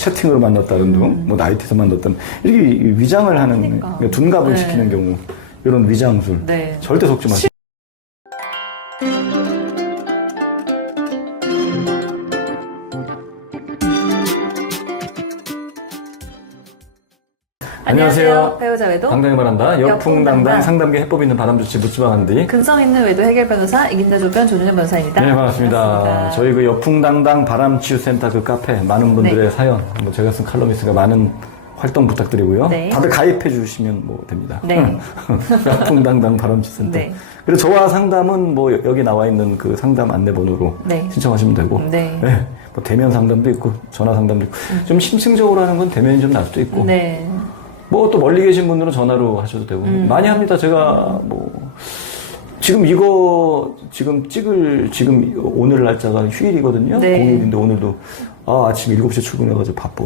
채팅으로 만났다는 둥, 뭐 나이트에서 만났다는 이렇게 위장을 하는 그러니까. 둔갑을 네. 시키는 경우 이런 위장술 네. 절대 속지 마세요. 안녕하세요. 배우자 외도 당당히 말한다. 여풍당당 여풍당당. 상담계 해법 있는 바람주치 묻지마한디. 근성 있는 외도 해결 변호사 이긴다 조변 조준현 변호사입니다. 네, 반갑습니다. 저희 그 여풍당당 바람치유센터 그 카페 많은 분들의 네. 사연, 뭐 제가 쓴 칼럼이 있으니까 많은 활동 부탁드리고요. 네. 다들 가입해 주시면 뭐 됩니다. 네. 여풍당당 바람치유센터. 네. 그리고 저와 상담은 뭐 여기 나와 있는 그 상담 안내번호로 네. 신청하시면 되고. 네. 뭐 대면 상담도 있고 전화 상담도 있고. 좀 심층적으로 하는 건 대면이 좀 날 수도 있고. 네. 뭐 또 멀리 계신 분들은 전화로 하셔도 되고 많이 합니다. 제가 뭐 지금 이거 지금 오늘 날짜가 휴일이거든요. 네. 공휴일인데 오늘도 아침 7시에 출근해가지고 바빠.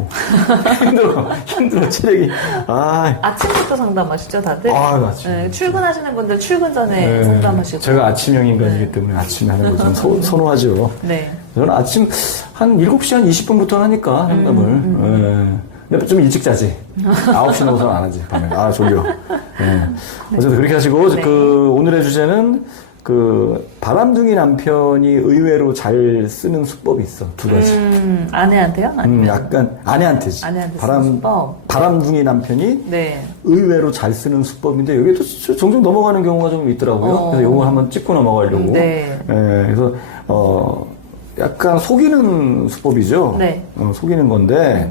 힘들어 체력이. 아침부터 상담하시죠, 다들? 아침. 네, 출근하시는 분들 출근 전에 상담하시고. 제가 아침형 인간이기 때문에 아침에 하는 거 좀 선호하죠. 네. 저는 아침 한 7시 한 20분부터 하니까 상담을. 근데 좀 일찍 자지. 9시 넘어서는 안 하지, 밤에. 졸려. 어쨌든 그렇게 하시고, 네. 오늘의 주제는, 바람둥이 남편이 의외로 잘 쓰는 수법이 있어. 두 가지. 아내한테요? 아니면 약간, 아내한테지. 아내한테 쓰는 수법? 바람둥이 남편이 네. 의외로 잘 쓰는 수법인데, 여기도 종종 넘어가는 경우가 좀 있더라고요. 그래서 이걸 한번 찍고 넘어가려고. 네. 그래서, 약간 속이는 수법이죠. 네. 속이는 건데,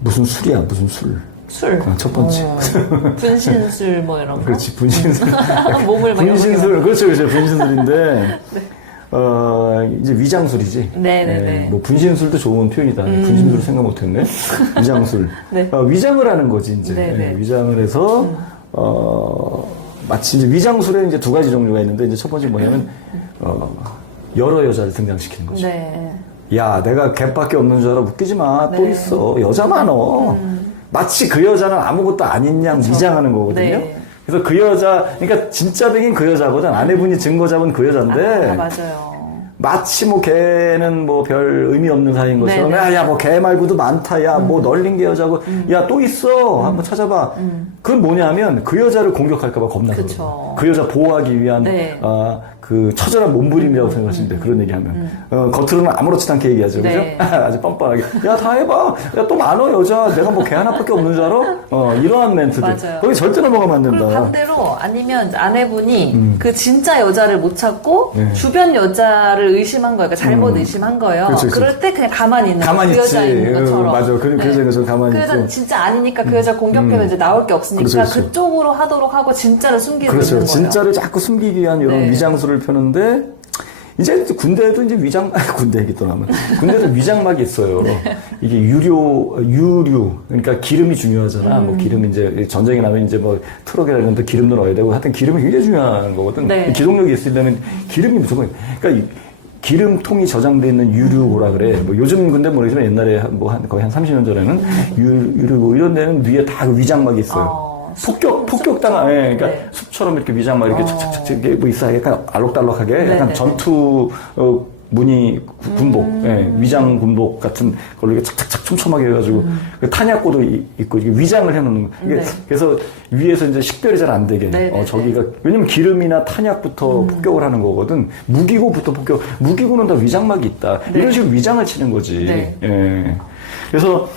무슨 술이야, 무슨 술. 술. 첫 번째. 분신술 뭐 이런 거. 그렇지, 분신술. 몸을 막 분신술, 그렇죠, 분신술인데, 이제 위장술이지. 네네네. 뭐, 분신술도 좋은 표현이다. 분신술 생각 못 했네. 위장술. 네. 위장을 하는 거지, 이제. 네네. 위장을 해서, 마치 이제 위장술에 이제 두 가지 종류가 있는데, 이제 첫 번째 뭐냐면, 여러 여자를 등장시키는 거죠. 네. 야, 내가 걔밖에 없는 줄 알아. 웃기지 마. 또 네. 있어. 여자 많어. 마치 그 여자는 아무것도 아닌 양 위장하는 거거든요. 네. 그래서 그 여자, 그러니까 진짜 백인 그 여자거든. 아내분이 증거 잡은 그 여잔데. 맞아요. 마치 뭐 걔는 뭐 별 의미 없는 사이인 것처럼. 네네. 야, 뭐 걔 말고도 많다. 야, 뭐 널린 게 여자고. 야, 또 있어. 한번 찾아봐. 그건 뭐냐면 그 여자를 공격할까봐 겁나서. 그쵸. 그 여자 보호하기 위한, 네. 그 처절한 몸부림이라고 생각하시면 돼요. 그런 얘기 하면. 겉으로는 아무렇지도 않게 얘기하죠. 네. 그죠? 아주 뻔뻔하게. 야, 다 해봐. 야, 또 많어, 여자. 내가 뭐 걔 하나밖에 없는 줄 알아? 이러한 멘트들. 맞아요. 거기 절대 넘어가면 안 그리고 된다. 반대로 아니면 아내분이 그 진짜 여자를 못 찾고 네. 주변 여자를 의심한 거예요. 그러니까 잘못 의심한 거예요. 그렇죠, 그렇죠. 그럴 때 그냥 가만히 있는 가만히 그 있지. 여자인 것처럼. 맞아. 그 여자인 것처럼 가만히 그 여자는 있고. 진짜 아니니까 그 여자 공격해서 이제 나올 게 없으니까 그렇죠, 그렇죠. 그쪽으로 하도록 하고 진짜를 숨기고 그렇죠. 있는 거예요. 진짜를 자꾸 숨기기 위한 이런 네. 위장술을 펴는데, 이제 군대에도 이제 군대 얘기 또 나면. 군대도 위장막이 있어요. 이게 유류. 그러니까 기름이 중요하잖아. 뭐 기름 이제 전쟁이 나면 이제 뭐 트럭이나 이런 데 기름도 넣어야 되고 하여튼 기름이 굉장히 중요한 거거든. 네. 기동력이 있으려면 기름이 무조건. 그러니까 기름통이 저장돼 있는 유류고라 그래. 뭐 요즘 근데 모르지만 옛날에 거의 한 30년 전에는 유류 이런 데는 위에 다 그 위장막이 있어요. 폭격당, 그러니까 네. 숲처럼 이렇게 위장막 이렇게 착착착 이렇게 뭐 있어 약간 알록달록하게 약간 네네. 전투 무늬 군복, 위장 군복 같은 걸로 이렇게 착착착 촘촘하게 해가지고 그 탄약고도 있고 이게 위장을 해놓는 거. 이게 네. 그래서 위에서 이제 식별이 잘 안 되게 네네네. 저기가 왜냐면 기름이나 탄약부터 폭격을 하는 거거든. 무기고부터 폭격, 무기고는 다 위장막이 있다. 네. 이런 식으로 위장을 치는 거지. 네. 예. 그래서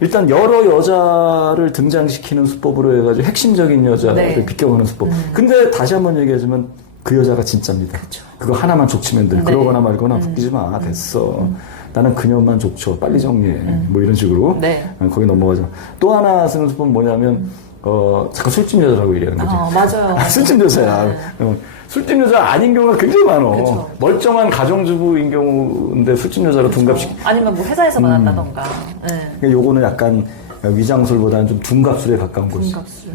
일단 여러 여자를 등장시키는 수법으로 해가지고 핵심적인 여자를 네. 비껴가는 수법. 근데 다시 한번 얘기하지만 그 여자가 진짜입니다. 그쵸. 그거 하나만 족치면 돼. 네. 그러거나 말거나 웃기지 마. 됐어. 나는 그녀만 족쳐. 빨리 정리해. 뭐 이런 식으로. 네. 거기 넘어가죠. 또 하나 쓰는 수법은 뭐냐면 자꾸 술집 여자라고 얘기하는 거지. 맞아요. 술집 여자야. 술집 여자 아닌 경우가 굉장히 많어. 그쵸. 멀쩡한 가정주부인 경우인데 술집 여자로 둔갑시키. 아니면 뭐 회사에서 만났다던가. 네. 그러니까 요거는 약간 위장술보다는 좀 둔갑술에 가까운 거지. 둔갑술.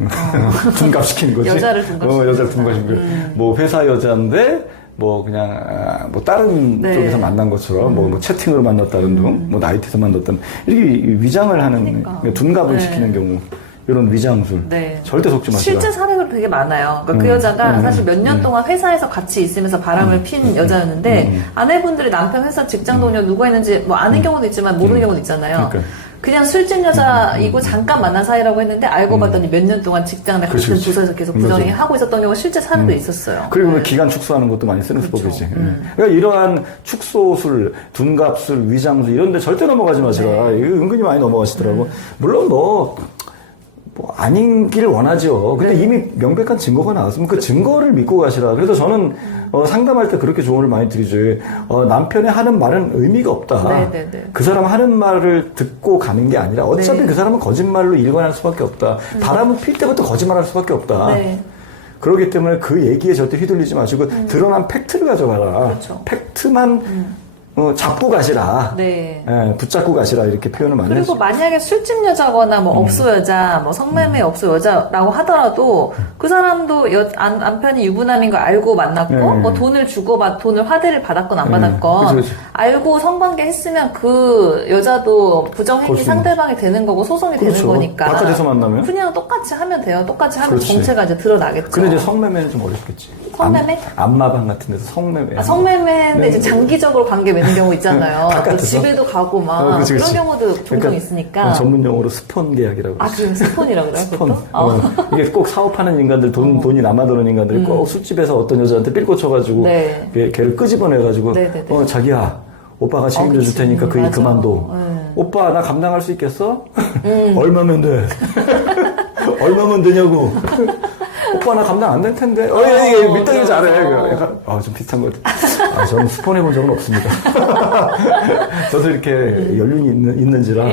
둔갑시키는 거지. 여자를 둔갑시키는 여자를 둔갑시키는 거지. 뭐 회사 여자인데 뭐 그냥 뭐 다른 네. 쪽에서 만난 것처럼 뭐 채팅으로 만났다는 둥, 뭐 나이트에서 만났다는 이렇게 위장을 하는 그러니까. 둔갑을 네. 시키는 경우 이런 위장술. 네. 절대 속지 마시라. 실제 사례가 되게 많아요. 그러니까 그 여자가 사실 몇 년 동안 회사에서 같이 있으면서 바람을 핀 여자였는데 아내분들이 남편 회사 직장 동료 누가 있는지 뭐 아는 경우도 있지만 모르는 경우도 있잖아요. 그러니까. 그냥 술집 여자이고 잠깐 만난 사이라고 했는데 알고 봤더니 몇 년 동안 직장 내 같은 그렇지. 부서에서 계속 부정행위 하고 있었던 경우가 실제 사례도 있었어요. 그리고 뭐 기간 축소하는 것도 많이 쓰는 그렇죠. 수법이지. 그러니까 이러한 축소술, 둔갑술, 위장술 이런 데 절대 넘어가지 마시라. 이거 은근히 많이 넘어가시더라고. 물론 뭐 아닌기를 원하죠. 근데 이미 명백한 증거가 나왔으면 그 증거를 믿고 가시라. 그래서 저는 상담할 때 그렇게 조언을 많이 드리죠. 남편이 하는 말은 의미가 없다. 네네네. 그 사람 하는 말을 듣고 가는 게 아니라 어차피 네. 그 사람은 거짓말로 일관할 수밖에 없다. 바람을 필 때부터 거짓말할 수밖에 없다. 네. 그렇기 때문에 그 얘기에 절대 휘둘리지 마시고 드러난 팩트를 가져가라. 그렇죠. 팩트만 잡고 가시라. 네. 예, 붙잡고 가시라 이렇게 표현을 많이 그리고 했어요. 만약에 술집 여자거나 뭐 업소 여자, 뭐 성매매 업소 여자라고 하더라도 그 사람도 남편이 유부남인 걸 알고 만났고 네. 뭐 돈을 주고 돈을 화대를 받았건 안 받았건 그치. 알고 성관계 했으면 그 여자도 부정행위 그렇지. 상대방이 되는 거고 소송이 그렇죠. 되는 거니까 바깥에서 만나면? 그냥 똑같이 하면 돼요. 똑같이 하면 그렇지. 정체가 이제 드러나겠죠. 근데 이제 성매매는 좀 어렵겠지. 성매매? 안마방 같은 데서 성매매. 성매매인데 네. 이제 장기적으로 관계 맺는 경우 있잖아요. 또 바깥에서? 집에도 가고 막 그치, 그치. 그런 경우도 종종 그러니까 있으니까. 전문 용어로 스폰 계약이라고. 아, 그럼 스폰이라고 그래요? 스폰. 그것도? 이게 꼭 사업하는 인간들, 돈이 남아도는 인간들이 꼭 술집에서 어떤 여자한테 삘 꽂혀가지고, 네. 걔를 끄집어내가지고, 네네네. 자기야, 오빠가 책임져 줄 그치. 테니까 그 일 맞아. 그만둬. 네. 오빠, 나 감당할 수 있겠어? 얼마면 돼? 얼마면 되냐고. 오빠, 나 감당 안 될 텐데. 이게 밀당이 잘해. 약간, 좀 비슷한 것 같아. 저는 스폰해본 적은 없습니다. 저도 이렇게 연륜이 있는지라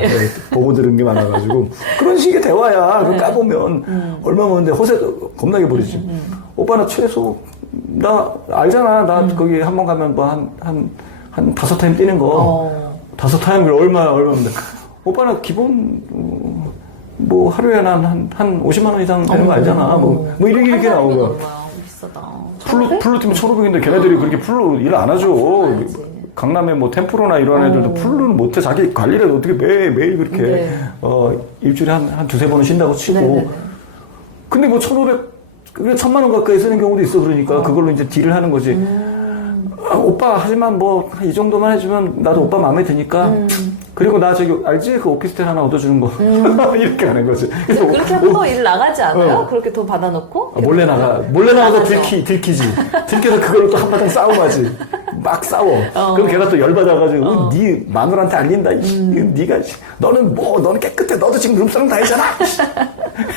보고 들은 게 많아가지고. 그런 식의 대화야. 그거 까보면 얼마면 돼? 허세 겁나게 버리지. 오빠, 나 최소, 나 알잖아. 나 거기 한 번 가면 뭐 한 5타임 뛰는 거. 5타임을 얼마면 돼? 오빠는 기본, 뭐, 하루에 한 50만 원 이상 되는 거 알잖아. 뭐 이렇게 나오고. 비싸다. 풀로 팀 1,500인데 걔네들이 그렇게 풀로 일 안 하죠. 강남에 뭐 템프로나 이런 애들도 풀로는 못해. 자기 관리를 어떻게 매일 그렇게, 네. 일주일에 한 두세 번은 쉰다고 치고. 네네네. 근데 뭐 1,500, 그게 1,000만 원 가까이 쓰는 경우도 있어. 그러니까 그걸로 이제 딜을 하는 거지. 오빠, 하지만 뭐, 이 정도만 해주면 나도 오빠 마음에 드니까. 그리고 나 저기, 알지? 그 오피스텔 하나 얻어주는 거. 이렇게 하는 거지. 그래서 그렇게 하면 또 일 나가지 않아요? 그렇게 돈 받아놓고? 몰래 나가서 들키지. 들켜서 그걸로 또 한바탕 싸움하지. 막 싸워. 그럼 걔가 또 열받아가지고, 네 마누라한테 알린다. 네가, 너는 깨끗해. 너도 지금 룸사롱 다 했잖아.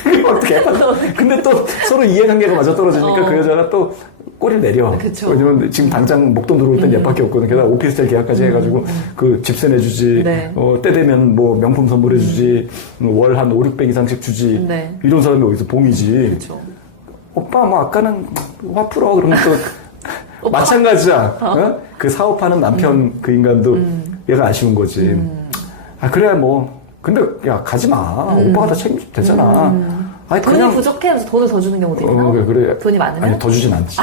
그리고 막 개판다. 근데 또 서로 이해관계가 맞아 떨어지니까 그 여자가 또 꼬리를 내려. 그쵸. 왜냐면 지금 당장 목돈 들어올 땐 얘밖에 없거든. 게다가 오피스텔 계약까지 해가지고 그 집세 내주지. 네. 때 되면 뭐 명품 선물해주지. 월 한 500 이상씩 주지. 네. 이런 사람이 어디서 봉이지. 그렇죠. 오빠 뭐 아까는 화 풀어. 그러면 또 마찬가지야. 어? 그 사업하는 남편 그 인간도 얘가 아쉬운 거지. 그래 뭐. 근데 야 가지 마. 오빠가 다 책임지면 되잖아. 아니, 돈이 부족해 하면서 돈을 더 주는 경우도 있나? 그래. 돈이 많으면? 아니, 더 주진 않지.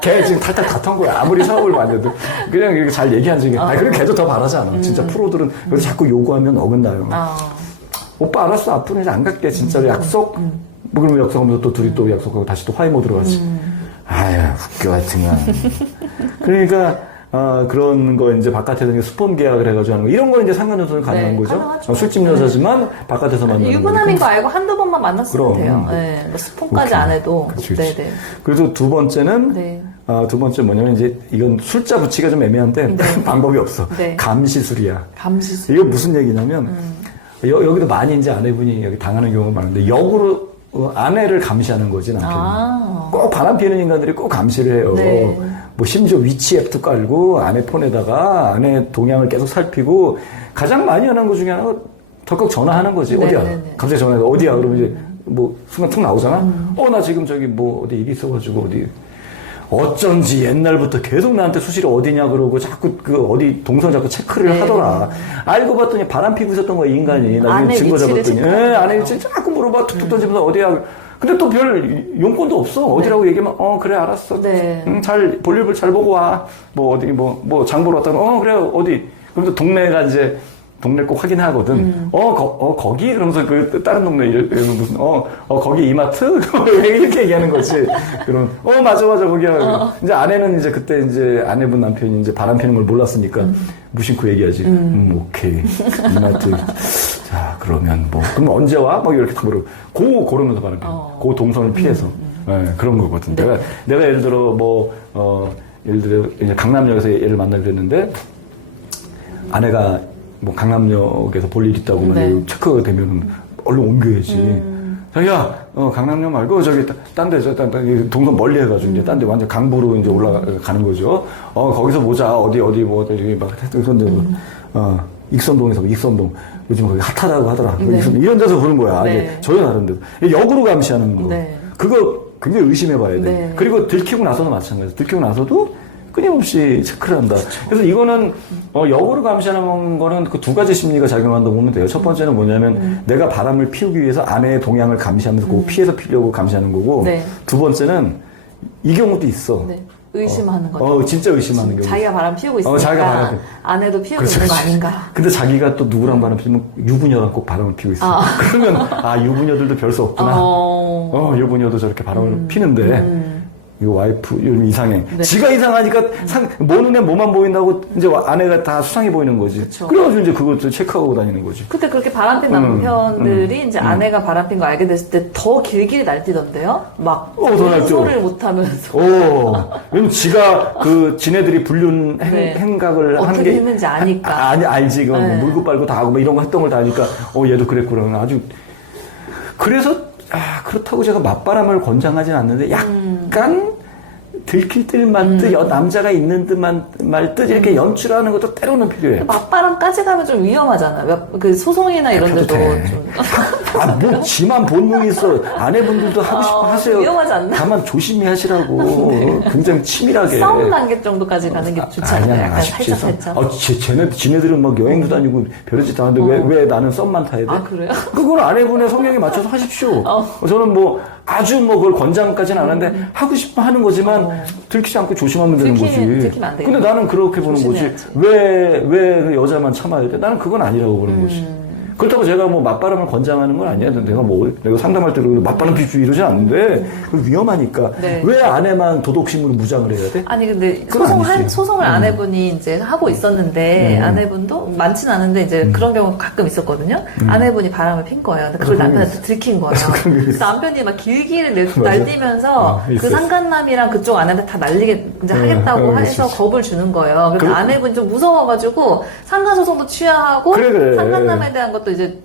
걔 지금 탈탈 다 턴 거야. 아무리 사업을 많이 해도. 그냥 이렇게 잘 얘기한 적이. 그래, 걔도 더 바라지 않아. 진짜 프로들은. 그래서 자꾸 요구하면 어긋나요. 오빠 알았어. 앞으로 이제 안 갈게. 진짜로 약속. 뭐 그러면 약속하면서 또 둘이 또 약속하고 다시 또 화해 모드로 가지. 아유, 웃겨 하여튼간. 그러니까, 그런 거 이제 바깥에서 스폰 계약을 해가지고 하는 거. 이런 건 이제 상간 연수는 가능한 네, 거죠. 가능하죠. 술집 여자지만 바깥에서 만나는 유부남인 거니까. 거 알고 한두 번만 만났으면 그럼. 돼요. 네, 뭐 스폰까지 오케이. 안 해도. 그치. 네네. 그래서 두 번째는, 네. 두 번째 뭐냐면 이제 이건 숫자 붙이기가 좀 애매한데 방법이 없어. 네. 감시술이야. 감시술. 이거 무슨 얘기냐면 여기도 많이 이제 아내분이 여기 당하는 경우가 많은데 역으로 아내를 감시하는 거지 남편이. 꼭 바람 피는 인간들이 꼭 감시를 해요. 네. 뭐 심지어 위치 앱도 깔고 아내 폰에다가 아내 동향을 계속 살피고 가장 많이 하는 것 중에 하나가 덜컥 전화하는 거지. 네, 어디야? 네, 네. 갑자기 전화해서 어디야? 그러면 이제 뭐 순간 툭 나오잖아. 나 지금 저기 뭐 어디 일이 있어가지고 어디. 어쩐지 옛날부터 계속 나한테 수시로 어디냐 그러고 자꾸 그 어디 동선 자꾸 체크를 네. 하더라. 알고 봤더니 바람 피고 있었던 거야, 이 인간이. 나중에 아내 증거 위치를 잡았더니. 체크하는 아내 위치 자꾸 물어봐. 툭툭 던지면서 어디야. 근데 또 별 용건도 없어. 어디라고 얘기하면, 그래, 알았어. 네. 볼일을 잘 보고 와. 뭐 어디, 장 보러 왔다가, 그래, 어디. 그럼 또 동네가 이제 동네 꼭 확인하거든. 거기? 그러면서 그 다른 동네 이러면 무슨 거기 이마트? 이렇게 얘기하는 거지. 그러면 맞아 거기야. 이제 아내는 이제 그때 이제 아내분 남편이 이제 바람 피는 걸 몰랐으니까 무심코 얘기하지. 오케이 이마트. 자 그러면 뭐 그럼 언제 와? 뭐 이렇게 물어. 고르면서 바람 피. 그 동선을 피해서. 네, 그런 거거든. 네. 내가 예를 들어 예를 들어 이제 강남역에서 얘를 만나기로 했는데 아내가 뭐 강남역에서 볼 일 있다고 네. 체크가 되면 얼른 옮겨야지. 자기야, 강남역 말고 저기 딴 데, 동선 멀리 해가지고 이제 딴 데 완전 강부로 이제 올라가는 거죠. 거기서 보자. 어디 뭐 저기 막 익선동에서 익선동. 요즘 거기 핫하다고 하더라. 네. 이런 데서 보는 거야. 네. 이제 전혀 다른 데서. 역으로 감시하는 거. 네. 그거 굉장히 의심해봐야 돼. 네. 그리고 들키고 나서도 마찬가지야. 들키고 나서도 끊임없이 체크를 한다. 그래서 이거는 역으로 감시하는 거는 그 두 가지 심리가 작용한다고 보면 돼요. 첫 번째는 뭐냐면 내가 바람을 피우기 위해서 아내의 동향을 감시하면서 그거 피해서 피려고 감시하는 거고 네. 두 번째는 이 경우도 있어. 네. 의심하는 거죠. 진짜 의심하는 경우. 자기가 바람 피우고 있으니까 자기가 바람 피우고. 아내도 피우고 그렇지, 있는 거 그렇지. 아닌가. 근데 자기가 또 누구랑 바람 피우면 유부녀랑 꼭 바람을 피우고 있어. 그러면 유부녀들도 별 수 없구나. 유부녀도 저렇게 바람을 피는데 이 와이프 이상해. 네. 지가 이상하니까 모는 애 뭐만 보인다고 이제 아내가 다 수상해 보이는 거지. 그쵸. 그래가지고 이제 그것도 체크하고 다니는 거지. 그때 그렇게 바람핀 남편들이 이제 아내가 바람핀 거 알게 됐을 때 더 길게 날뛰던데요? 막 더 날뛰어. 소리를 못 하면서 왜냐면 지가 지네들이 불륜 네. 행각을 하는 어떻게 게 했는지 아니까. 알지. 그 네. 물고 빨고 다 하고 뭐 이런 거 했던 걸 다 아니까 얘도 그랬구나. 아주 그래서 그렇다고 제가 맞바람을 권장하진 않는데 약간 들킬 듯 말 듯 남자가 있는 듯 말 듯 이렇게 연출하는 것도 때로는 필요해. 맞바람까지 가면 좀 위험하잖아요. 그 소송이나 이런 데도 좀. 뭐 지만 본능이 있어. 아내분들도 하고 싶어 하세요. 위험하지 않나? 다만 조심히 하시라고. 굉장히 치밀하게. 싸움 단계 정도까지 가는 게 좋지 않나요? 아니야, 약간 아쉽지. 살짝. 지네들은 막 여행도 다니고 별짓 다 하는데 왜 나는 썸만 타야 돼? 그래요? 그건 아내분의 성향에 맞춰서 하십시오. 저는 뭐 아주 그걸 권장까지는 안 하는데 하고 싶어 하는 거지만 들키지 않고 조심하면 되는 거지. 들키면 안 되겠다. 근데 나는 그렇게 보는 거지. 조심해야지. 왜 여자만 참아야 돼? 나는 그건 아니라고 보는 거지. 그렇다고 제가 뭐 맞바람을 권장하는 건 아니야. 내가 상담할 때도 맞바람 피우지 이러지 않는데 그건 위험하니까. 네. 왜 아내만 도덕심으로 무장을 해야 돼? 아니 근데 그건 아니지. 소송을 아내분이 이제 하고 있었는데 아내분도 많지는 않은데 이제 그런 경우가 가끔 있었거든요. 아내분이 바람을 핀 거예요. 근데 그걸 남편한테 들킨 거예요. 그래서 남편이 막 길기를 날뛰면서 그 있어요. 상간남이랑 그쪽 아내한테 다 날리게 이제 하겠다고 해서 겁을 주는 거예요. 그래서 아내분이 좀 무서워가지고 상간 소송도 취하하고 그래. 상간남에 대한 것도 이제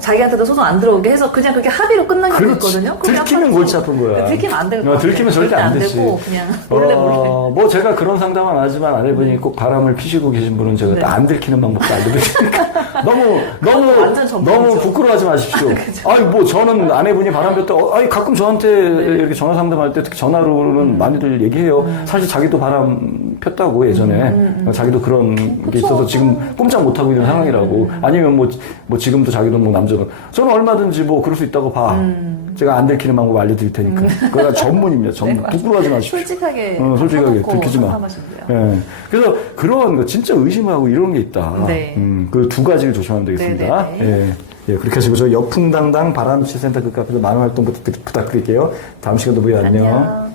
자기한테도 소송 안 들어오게 해서 그냥 그렇게 합의로 끝난 경우 있거든요. 들키면 골치 아픈 거야. 들키면 안 될 것 같아요. 들키면 절대 안 되지. 되고 그냥 몰래. 뭐 제가 그런 상담은 안 하지만 아내분이 꼭 바람을 피시고 계신 분은 제가 안 들키는 방법도 알려드리니까 완전 정답이죠. 너무 부끄러워하지 마십시오. 아니 뭐 저는 아내분이 바람 폈다. 가끔 저한테 이렇게 전화 상담할 때 특히 전화로는 많이들 얘기해요. 사실 자기도 바람 폈다고 예전에 자기도 그런 게 있어서 지금 꼼짝 못 하고 있는 상황이라고. 아니면 뭐 지금도 자기도 뭐 남자가 저는 얼마든지 뭐 그럴 수 있다고 봐. 제가 안 들키는 방법 알려드릴 테니까. 그거 전문입니다. 전문. 네, 부끄러워하지 마십시오. 솔직하게 들키지 마. 예. 그래서 그런 거 진짜 의심하고 이런 게 있다. 네. 그 두 가지를 조심하면 되겠습니다. 예, 그렇게 하시고 저 여풍당당 바람치센터 그 카페에서 많은 활동 부탁드릴게요. 다음 시간도 보요 안녕.